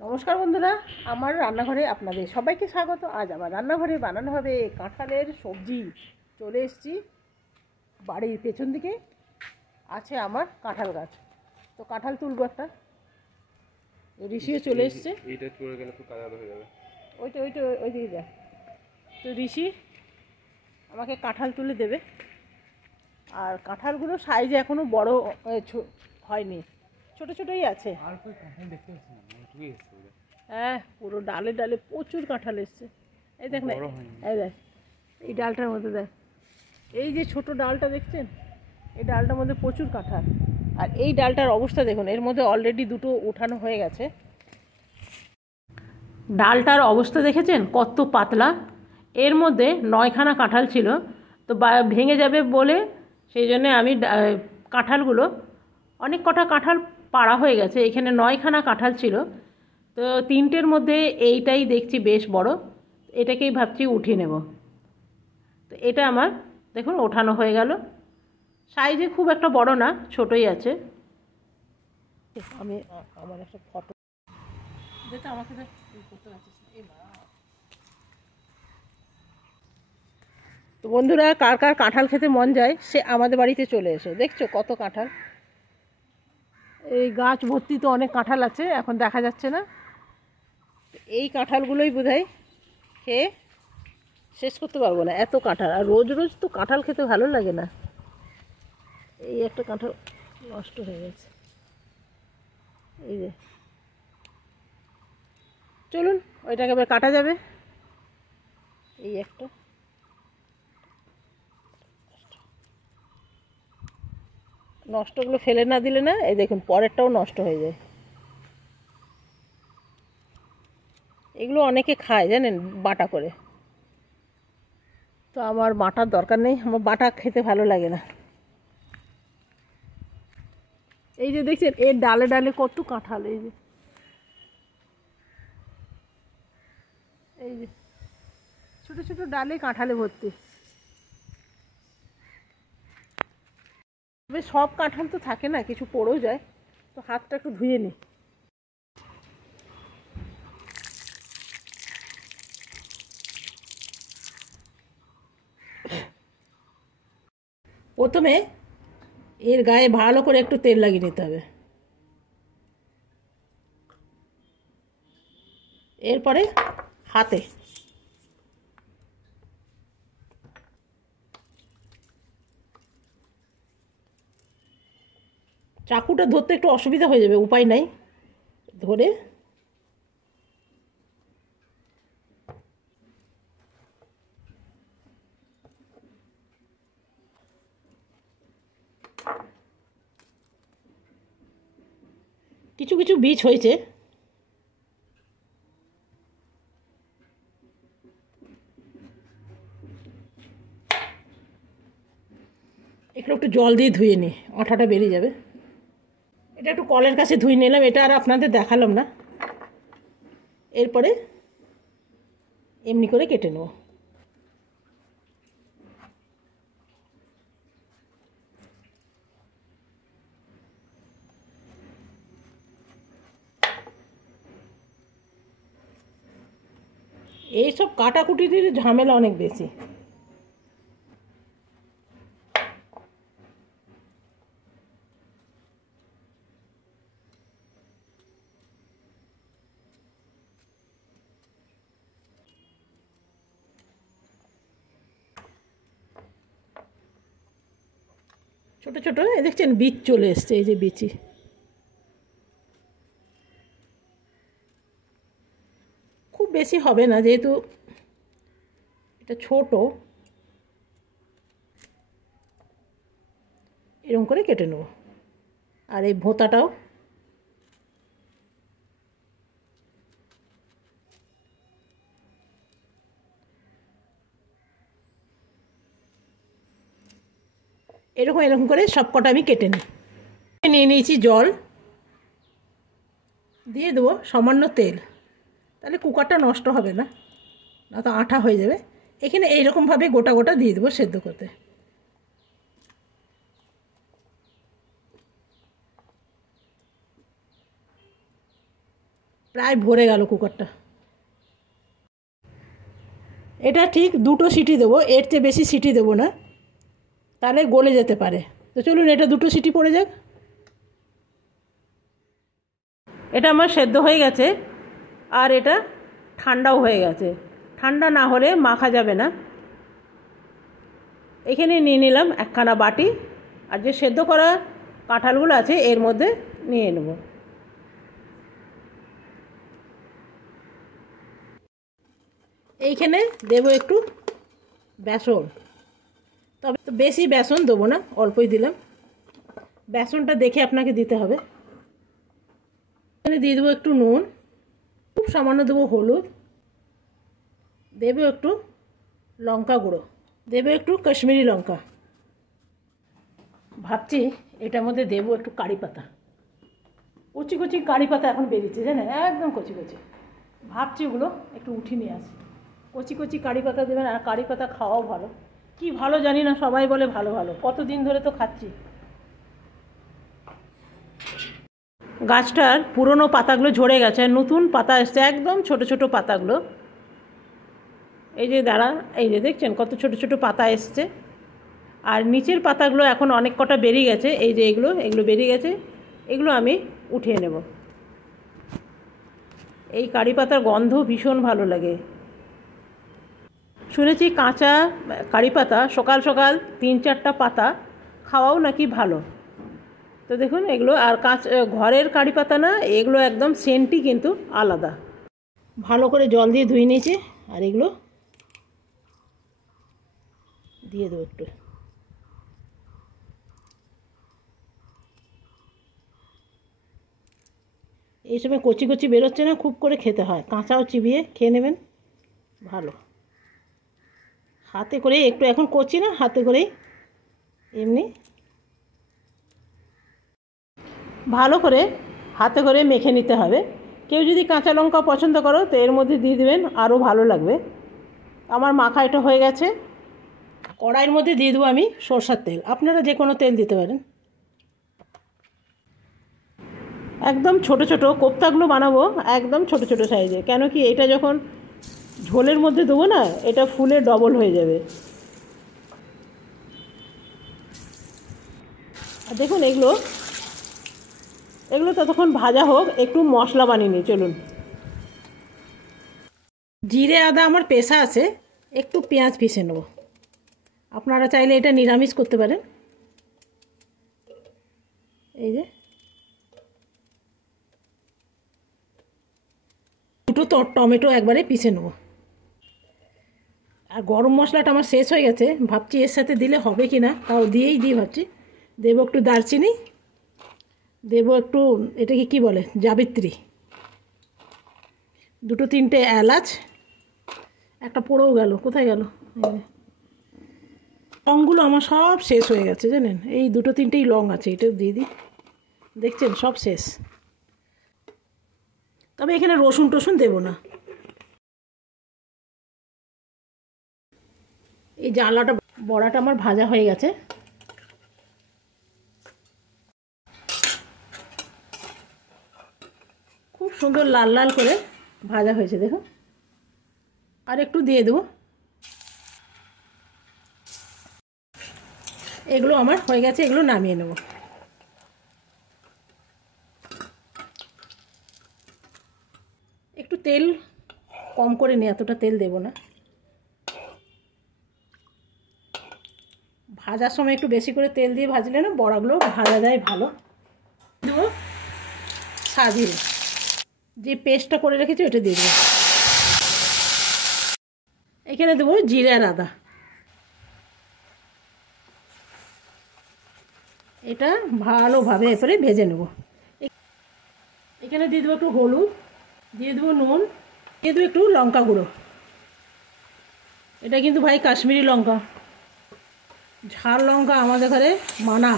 নমস্কার বন্ধুরা, আমার রান্নাঘরে আপনাদের সবাইকে স্বাগত। আজ আমার রান্নাঘরে বানানো হবে কাঁঠালের সবজি। চলে এসেছি, বাড়ির পেছন দিকে আছে আমার কাঁঠাল গাছ। তো কাঁঠাল তুলবো একটা। ঋষিও চলে এসছে। এইটা চলে গেলে তো কাদা হয়ে যাবে। ওইটা ওই দিকে যা। তো ঋষি আমাকে কাঁঠাল তুলে দেবে। আর কাঁঠালগুলো সাইজে এখনও বড় হয়নি, ছোটো ছোটোই আছে। আর কই কাঁঠাল দেখতে পাচ্ছি না, ওইটুকুই এসছে। হ্যাঁ, পুরো ডালে ডালে প্রচুর কাঁঠাল এসছে। এই দেখ না, এই দেখ, এই ডালটার মধ্যে দেখ, এই যে ছোট ডালটা দেখছেন, এই ডালটার মধ্যে প্রচুর কাঁঠাল। আর এই ডালটার অবস্থা দেখুন, এর মধ্যে অলরেডি দুটো উঠানো হয়ে গেছে। ডালটার অবস্থা দেখেছেন কত পাতলা। এর মধ্যে 9খানা কাঁঠাল ছিল, তো ভেঙে যাবে বলে সেই জন্যে আমি কাঁঠালগুলো, অনেক কটা কাঁঠাল পাড়া হয়ে গেছে। এখানে 9খানা কাঁঠাল ছিল, তো 3টের মধ্যে এইটাই দেখছি বেশ বড়, এটাকেই ভাবছি উঠিয়ে নেব। তো এটা আমার দেখুন ওঠানো হয়ে গেল। সাইজে খুব একটা বড় না, ছোটই আছে। আমি আমার একটা ফটো যেটা আমাকে করতে পারছিস না। তো বন্ধুরা, কার কার কাঁঠাল খেতে মন যায় সে আমাদের বাড়িতে চলে এসো। দেখছো কত কাঁঠাল, এই গাছ ভর্তি তো অনেক কাঁঠাল আছে, এখন দেখা যাচ্ছে না। এই কাঁঠালগুলোই বোধহয় খেয়ে শেষ করতে পারবো না, এত কাঁঠাল। আর রোজ রোজ তো কাঁঠাল খেতে ভালো লাগে না। এই একটা কাঁঠাল নষ্ট হয়ে গেছে, এই যে। চলুন ওইটাকে এবার কাটা যাবে। এই একটা, নষ্টগুলো ফেলে না দিলে না, এই দেখুন পরেরটাও নষ্ট হয়ে যায়। এগুলো অনেকে খায় জানেন, বাটা করে। তো আমার বাটার দরকার নেই, আমার বাটা খেতে ভালো লাগে না। এই যে দেখছেন, এর ডালে ডালে কত কাঁঠাল, এই যে, এই যে ছোটো ছোটো ডালে কাঁঠালে ভর্তি। তবে সব কাঁঠাল তো থাকে না, কিছু পড়েও যায়, তো হাতটা একটু ধুয়ে নিই। প্রথমে এর গায়ে ভালো করে একটু তেল লাগিয়ে নিতে হবে। এরপরে হাতে, চাকুটা ধরতে একটু অসুবিধা হয়ে যাবে, উপায় নাই। ধরে কিছু কিছু বীজ হয়েছে, একটু একটু জল দিয়ে ধুয়ে নিই, আঠাটা বেরিয়ে যাবে। এটা একটু কলের কাছে ধুয়ে নিলাম, এটা আর আপনাদের দেখালাম না। এরপরে এমনি করে কেটে নেব। এইসব কাটাকুটির ঝামেলা অনেক বেশি। ছোট ছোট দেখছেন বীজ চলে এসছে, এই যে বিচি। খুব বেশি হবে না, যেহেতু এটা ছোট। এরকম করে কেটে নেব। আর এই ভোঁতাটাও এরকম এরকম করে সব কটা আমি কেটে নিই। নিয়ে নিয়েছি জল, দিয়ে দেবো সামান্য তেল, তাহলে কুকারটা নষ্ট হবে না, না তো আঠা হয়ে যাবে। এখানে এইরকমভাবে গোটা গোটা দিয়ে দেবো সেদ্ধ করতে। প্রায় ভরে গেল কুকারটা। এটা ঠিক 2টো সিটি দেবো, এর চেয়ে বেশি সিটি দেবো না, তাহলে গলে যেতে পারে। তো চলুন এটা 2টো সিটি পড়ে যাক। এটা আমার সেদ্ধ হয়ে গেছে, আর এটা ঠান্ডাও হয়ে গেছে। ঠান্ডা না হলে মাখা যাবে না। এখানে নিয়ে নিলাম একখানা বাটি, আর যে সেদ্ধ করা কাঁঠালগুলো আছে এর মধ্যে নিয়ে নেব। এইখানে দেব একটু বেসন, তবে বেশি বেসন দেবো না, অল্পই দিলাম। বেসনটা দেখে আপনাকে দিতে হবে। এখানে দিয়ে দেবো একটু নুন, খুব সামান্য দেবো হলুদ, দেবো একটু লঙ্কা গুঁড়ো, দেবো একটু কাশ্মীরি লঙ্কা। ভাবছি এটার মধ্যে দেবো একটু কারি পাতা, কচি কচি কারি পাতা এখন বেরিয়েছে জানেন, একদম কচি কচি। ভাবছি ওগুলো একটু উঠিয়ে নিয়ে আসি। কচি কচি কারি পাতা দেবেন, আর কারি পাতা খাওয়াও ভালো। কি ভালো জানি না, সবাই বলে ভালো ভালো, কতদিন ধরে তো খাচ্ছি। গাছটার পুরনো পাতাগুলো ঝরে গেছে, নতুন পাতা এসছে, একদম ছোট ছোট পাতাগুলো। এই যে দাঁড়া, এই যে দেখছেন কত ছোট ছোট পাতা এসছে। আর নিচের পাতাগুলো এখন অনেক কটা বেরিয়ে গেছে, এই যে এগুলো বেরিয়ে গেছে, এগুলো আমি উঠিয়ে নেব। এই কারি পাতার গন্ধ ভীষণ ভালো লাগে। শুনেছি কাঁচা কারি পাতা সকাল সকাল 3-4টা পাতা খাওয়াও নাকি ভালো। তো দেখুন এগুলো, আর ঘরের কারি পাতা না, এগুলো একদম সেন্টই কিন্তু আলাদা। ভালো করে জল দিয়ে ধুয়ে নিয়েছি, আর এগুলো দিয়ে দেবো একটু। এই সময় কচি কচি বেরোচ্ছে না, খুব করে খেতে হয়, কাঁচাও চিবিয়ে খেয়ে নেবেন, ভালো। হাতে করে একটু, এখন কচি না, হাতে করেই এমনি ভালো করে হাতে করে মেখে নিতে হবে। কেউ যদি কাঁচা লঙ্কা পছন্দ করো তো এর মধ্যে দিয়ে দেবেন, আরও ভালো লাগবে। আমার মাখা এটা হয়ে গেছে। কড়াইয়ের মধ্যে দিয়ে দেবো আমি সরষের তেল, আপনারা যে কোনো তেল দিতে পারেন। একদম ছোট ছোট কোপ্তাগুলো বানাবো, একদম ছোট ছোট সাইজে, কেন কি এটা যখন ঝোলের মধ্যে দেবো না, এটা ফুলে ডবল হয়ে যাবে। আর দেখুন এগুলো ততক্ষণ ভাজা হোক, একটু মশলা বানিয়ে নিই চলুন। জিরে আদা আমার পেশা আছে, একটু পেঁয়াজ পিষে নেব। আপনারা চাইলে এটা নিরামিষ করতে পারেন। এই যে 2টো টমেটো একবারে পিষে নেব। আর গরম মশলাটা আমার শেষ হয়ে গেছে, ভাবছি এর সাথে দিলে হবে কি না, তাও দিয়েই দিই ভাবছি। দেবো একটু দারচিনি, দেবো একটু, এটাকে কি বলে, জাবিত্রী, 2-3টে এলাচ, একটা পড়েও গেল, কোথায় গেল। লংগুলো আমার সব শেষ হয়ে গেছে জানেন, এই 2-3টেই লং আছে, এটাও দিয়ে দিই। দেখছেন সব শেষ। তবে এখানে রসুন টসুন দেবো না। এই জানলাটা, বড়াটা আমার ভাজা হয়ে গেছে। খুব সুন্দর লাল লাল করে ভাজা হয়েছে দেখো। আর একটু দিয়ে দেবো। এগুলো আমার হয়ে গেছে, এগুলো নামিয়ে নেব। একটু তেল কম করে নিই, এতটা তেল দেব না। ভাজার সময় একটু বেশি করে তেল দিয়ে ভাজলে না বড়াগুলো ভাজা যায় ভালো। দেবো সাজিয়ে, যে পেস্টটা করে রেখেছি ওটা দিয়ে দেবো। এখানে দেবো জিরে আর আদা, এটা ভালোভাবে এরপরে ভেজে নেব। এখানে দিয়ে দেবো একটু হলুদ, দিয়ে দেবো নুন, দিয়ে দেবো একটু লঙ্কা গুঁড়ো। এটা কিন্তু ভাই কাশ্মীরি লঙ্কা, ঝাল লঙ্কা আমাদের ঘরে মানা।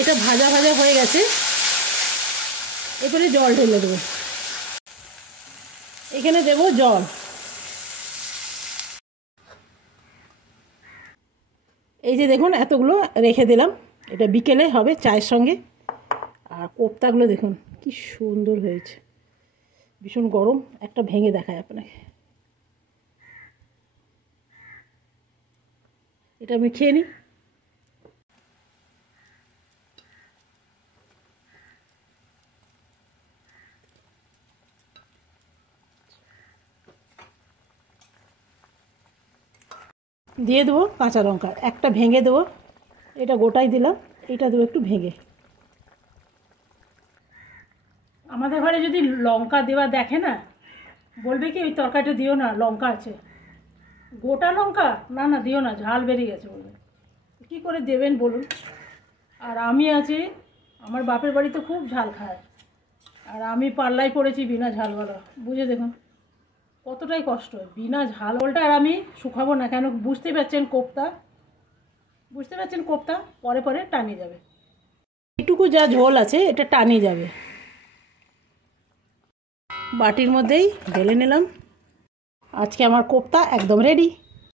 এটা ভাজা ভাজা হয়ে গেছে, এরপরে জল ঢেলে দেবো। এখানে দেবো জল। এই যে দেখুন এতগুলো রেখে দিলাম, এটা বিকেলে হবে চায়ের সঙ্গে। আর কোপ্তাগুলো দেখুন কি সুন্দর হয়েছে, ভীষণ গরম। একটা ভেঙে দেখায় আপনাকে, এটা আমি খেয়ে নিই। দিয়ে দেবো কাঁচা লঙ্কা, একটা ভেঙে দেবো, এটা গোটাই দিলাম, এটা দেবো একটু ভেঙে। আমাদের ঘরে যদি লঙ্কা দেওয়া দেখে না, বলবে কি ওই তরকারিটা দিও না, লঙ্কা আছে। গোটা লঙ্কা না না দিও না, ঝাল বেরিয়ে গেছে বলবে। কী করে দেবেন বলুন? আর আমি আছি, আমার বাপের বাড়িতে খুব ঝাল খায়, আর আমি পাল্লায় পড়েছি বিনা ঝালওয়ালা। বুঝে দেখুন কতটাই কষ্ট বিনা ঝালওয়ালটা। আর আমি শুকাবো না, কেন বুঝতে পারছেন কোপ্তা, বুঝতে পারছেন কোপ্তা পরে পরে টানিয়ে যাবে। এটুকু যা ঝোল আছে এটা টানিয়ে যাবে। বাটির মধ্যেই ঢেলে নিলাম। আজকে আমার কোপ্তা একদম রেডি।